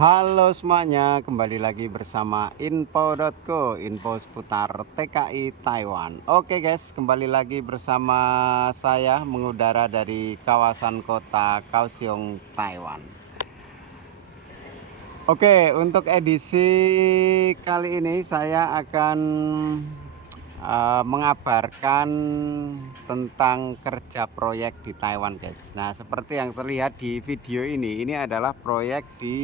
Halo semuanya, kembali lagi bersama info.co, info seputar TKI Taiwan. Oke guys, kembali lagi bersama saya mengudara dari kawasan kota Kaohsiung, Taiwan. Oke, untuk edisi kali ini saya akan mengabarkan tentang kerja proyek di Taiwan guys. Nah, seperti yang terlihat di video ini adalah proyek di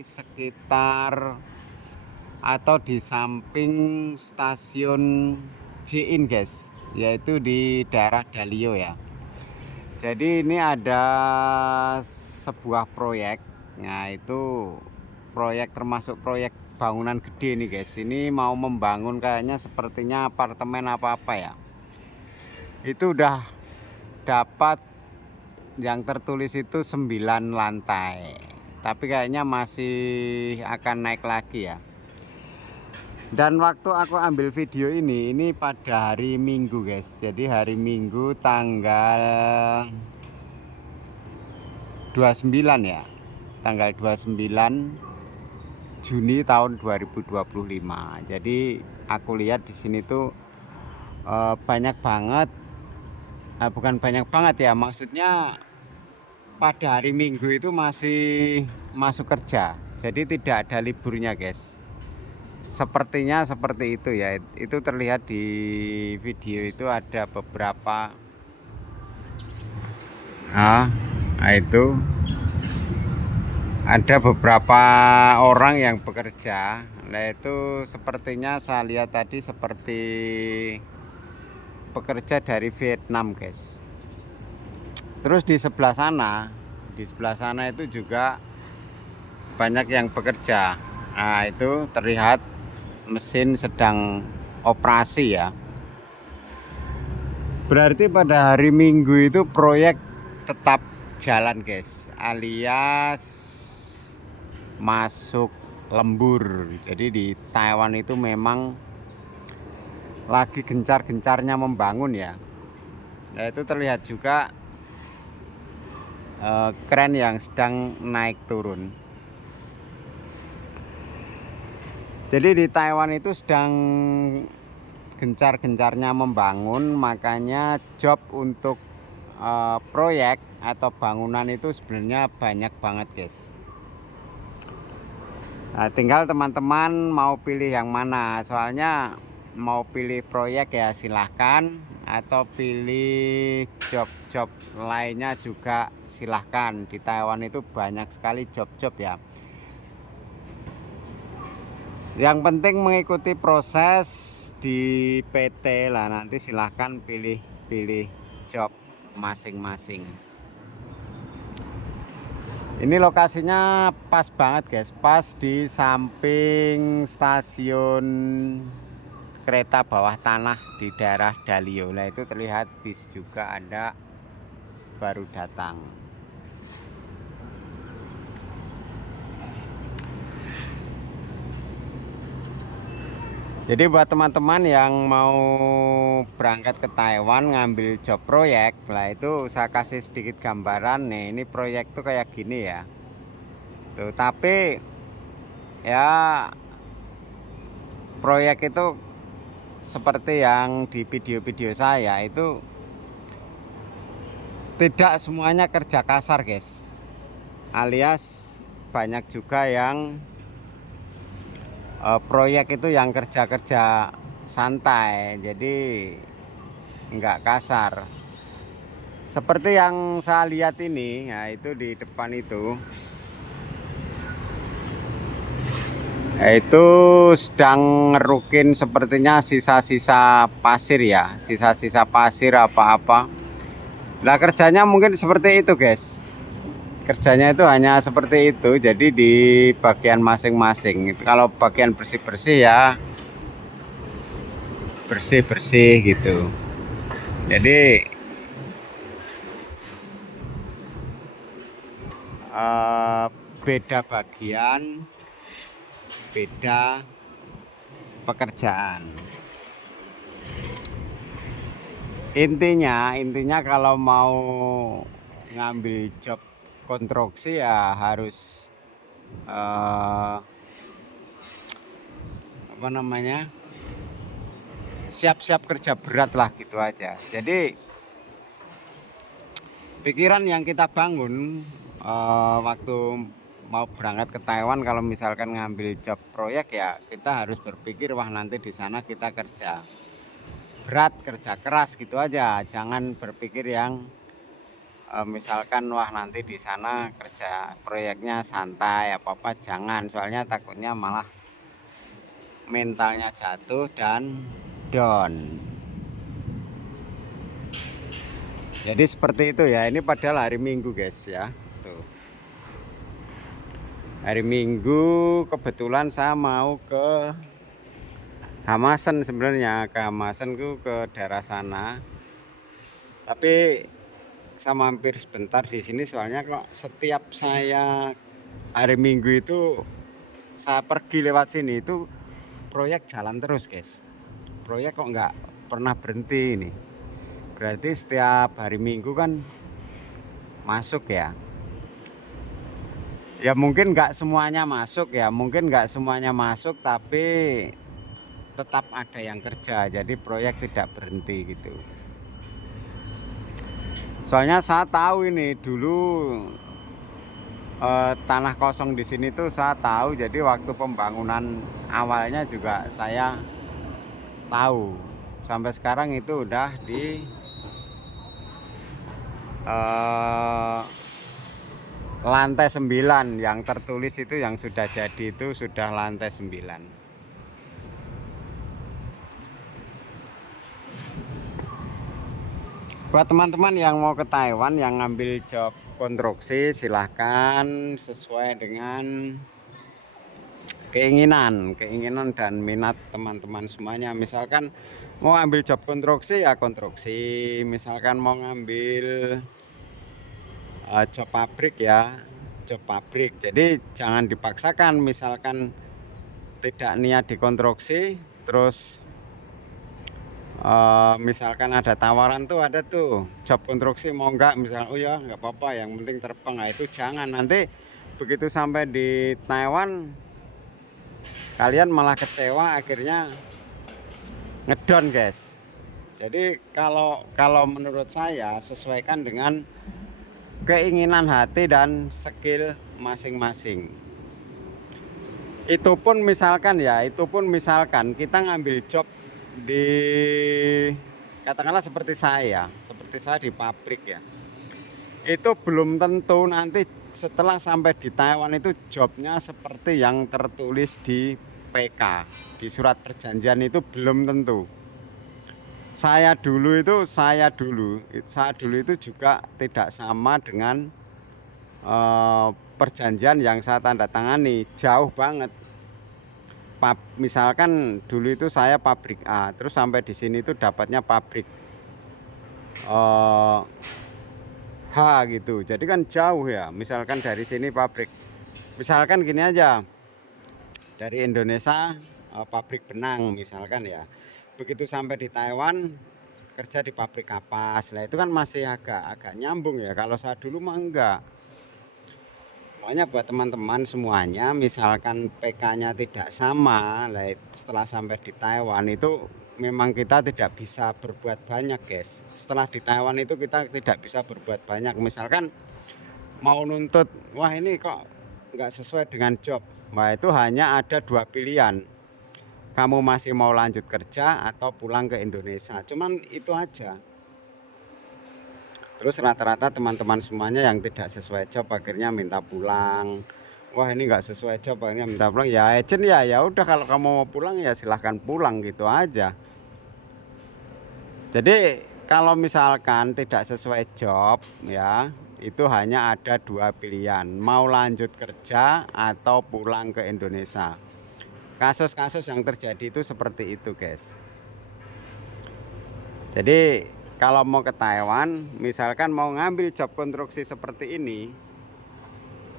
sekitar atau di samping stasiun Jiin guys, yaitu di daerah Dalio ya. Jadi ini ada sebuah proyek. Nah, itu proyek termasuk proyek bangunan gede nih guys. Ini mau membangun kayaknya sepertinya apartemen apa-apa ya. Itu udah dapat yang tertulis itu 9 lantai. Tapi kayaknya masih akan naik lagi ya. Dan waktu aku ambil video ini pada hari Minggu guys. Jadi hari Minggu tanggal 29 ya. Tanggal 29 Juni tahun 2025. Jadi aku lihat di sini tuh banyak banget, bukan banyak banget ya, maksudnya pada hari Minggu itu masih masuk kerja. Jadi tidak ada liburnya guys. Sepertinya seperti itu ya. Itu terlihat di video itu ada beberapa itu ada beberapa orang yang bekerja. Nah, itu sepertinya saya lihat tadi seperti pekerja dari Vietnam guys. Terus di sebelah sana itu juga banyak yang bekerja. Nah, itu terlihat mesin sedang operasi ya. Berarti pada hari Minggu itu proyek tetap jalan guys, alias masuk lembur. Jadi di Taiwan itu memang lagi gencar-gencarnya membangun ya. Nah, itu terlihat juga kren yang sedang naik turun. Jadi di Taiwan itu sedang gencar-gencarnya membangun, makanya job untuk proyek atau bangunan itu sebenarnya banyak banget guys. Nah, tinggal teman-teman mau pilih yang mana. Soalnya mau pilih proyek ya silahkan, atau pilih job-job lainnya juga silahkan. Di Taiwan itu banyak sekali job-job ya. Yang penting mengikuti proses di PT lah, nanti silahkan pilih job masing-masing. Ini lokasinya pas banget guys, pas di samping stasiun kereta bawah tanah di daerah Dalio. Nah, itu terlihat bis juga ada baru datang. Jadi buat teman-teman yang mau berangkat ke Taiwan ngambil job proyek, lah itu saya kasih sedikit gambaran nih. Ini proyek tuh kayak gini ya. Tuh, tapi ya proyek itu seperti yang di video-video saya itu tidak semuanya kerja kasar guys. Alias banyak juga yang proyek itu yang kerja-kerja santai, jadi enggak kasar. Seperti yang saya lihat ini, ya itu di depan itu sedang ngerukin sepertinya sisa-sisa pasir ya, sisa-sisa pasir apa-apa. Nah, kerjanya mungkin seperti itu guys. Kerjanya itu hanya seperti itu. Jadi di bagian masing-masing. Kalau bagian bersih-bersih ya bersih-bersih gitu. Jadi beda bagian, beda pekerjaan. Intinya kalau mau ngambil job konstruksi ya harus eh, apa namanya, siap-siap kerja berat lah gitu aja. Jadi pikiran yang kita bangun waktu mau berangkat ke Taiwan, kalau misalkan ngambil job proyek ya kita harus berpikir wah nanti di sana kita kerja berat, kerja keras gitu aja. Jangan berpikir yang misalkan wah nanti di sana kerja proyeknya santai apa-apa, jangan. Soalnya takutnya malah mentalnya jatuh dan down. Jadi seperti itu ya. Ini padahal hari Minggu guys ya. Tuh. Hari Minggu kebetulan saya mau ke Hamasan, sebenarnya ke Hamasan ke daerah sana. Tapi saya mampir sebentar di sini soalnya kok setiap saya hari Minggu itu saya pergi lewat sini itu proyek jalan terus guys. Proyek kok nggak pernah berhenti ini. Berarti setiap hari Minggu kan masuk ya. Ya mungkin nggak semuanya masuk ya, mungkin nggak semuanya masuk, tapi tetap ada yang kerja. Jadi proyek tidak berhenti gitu. Soalnya saya tahu ini dulu tanah kosong di sini tuh saya tahu. Jadi waktu pembangunan awalnya juga saya tahu. Sampai sekarang itu udah di lantai 9 yang tertulis itu, yang sudah jadi itu sudah lantai 9. Buat teman-teman yang mau ke Taiwan yang ngambil job konstruksi, silahkan sesuai dengan keinginan dan minat teman-teman semuanya. Misalkan mau ambil job konstruksi ya konstruksi, misalkan mau ngambil job pabrik ya job pabrik. Jadi jangan dipaksakan, misalkan tidak niat di konstruksi terus misalkan ada tawaran tuh, ada tuh job konstruksi mau nggak, misalnya oh ya nggak apa-apa yang penting terbang. Nah itu jangan, nanti begitu sampai di Taiwan kalian malah kecewa, akhirnya ngedon guys. Jadi kalau menurut saya sesuaikan dengan keinginan hati dan skill masing-masing. Itu pun misalkan kita ngambil job di, katakanlah seperti saya di pabrik ya, itu belum tentu nanti setelah sampai di Taiwan itu jobnya seperti yang tertulis di PK, di surat perjanjian, itu belum tentu. Saya dulu itu juga tidak sama dengan perjanjian yang saya tanda tangani, jauh banget. Misalkan dulu itu saya pabrik A, terus sampai di sini itu dapatnya pabrik H gitu. Jadi kan jauh ya. Misalkan dari sini pabrik, misalkan gini aja, dari Indonesia pabrik benang misalkan ya. Begitu sampai di Taiwan kerja di pabrik kapas. Nah itu kan masih agak nyambung ya. Kalau saya dulu mah enggak. Makanya buat teman-teman semuanya, misalkan PK-nya tidak sama, setelah sampai di Taiwan itu memang kita tidak bisa berbuat banyak guys. Setelah di Taiwan itu kita tidak bisa berbuat banyak. Misalkan mau nuntut, wah ini kok nggak sesuai dengan job, wah itu hanya ada dua pilihan. Kamu masih mau lanjut kerja atau pulang ke Indonesia, cuman itu aja. Terus rata-rata teman-teman semuanya yang tidak sesuai job akhirnya minta pulang. Wah ini nggak sesuai job akhirnya minta pulang. Ya agent ya udah, kalau kamu mau pulang ya silahkan pulang gitu aja. Jadi kalau misalkan tidak sesuai job ya, itu hanya ada dua pilihan, mau lanjut kerja atau pulang ke Indonesia. Kasus-kasus yang terjadi itu seperti itu guys. Jadi kalau mau ke Taiwan, misalkan mau ngambil job konstruksi seperti ini,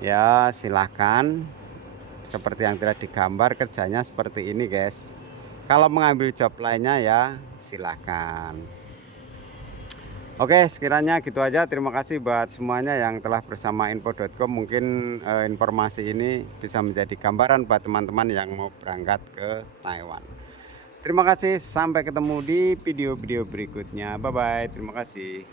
ya silahkan. Seperti yang tidak digambar, kerjanya seperti ini guys. Kalau mengambil job lainnya ya silahkan. Oke, sekiranya gitu aja. Terima kasih buat semuanya yang telah bersama info.com. Mungkin informasi ini bisa menjadi gambaran buat teman-teman yang mau berangkat ke Taiwan. Terima kasih, sampai ketemu di video-video berikutnya. Bye bye. Terima kasih.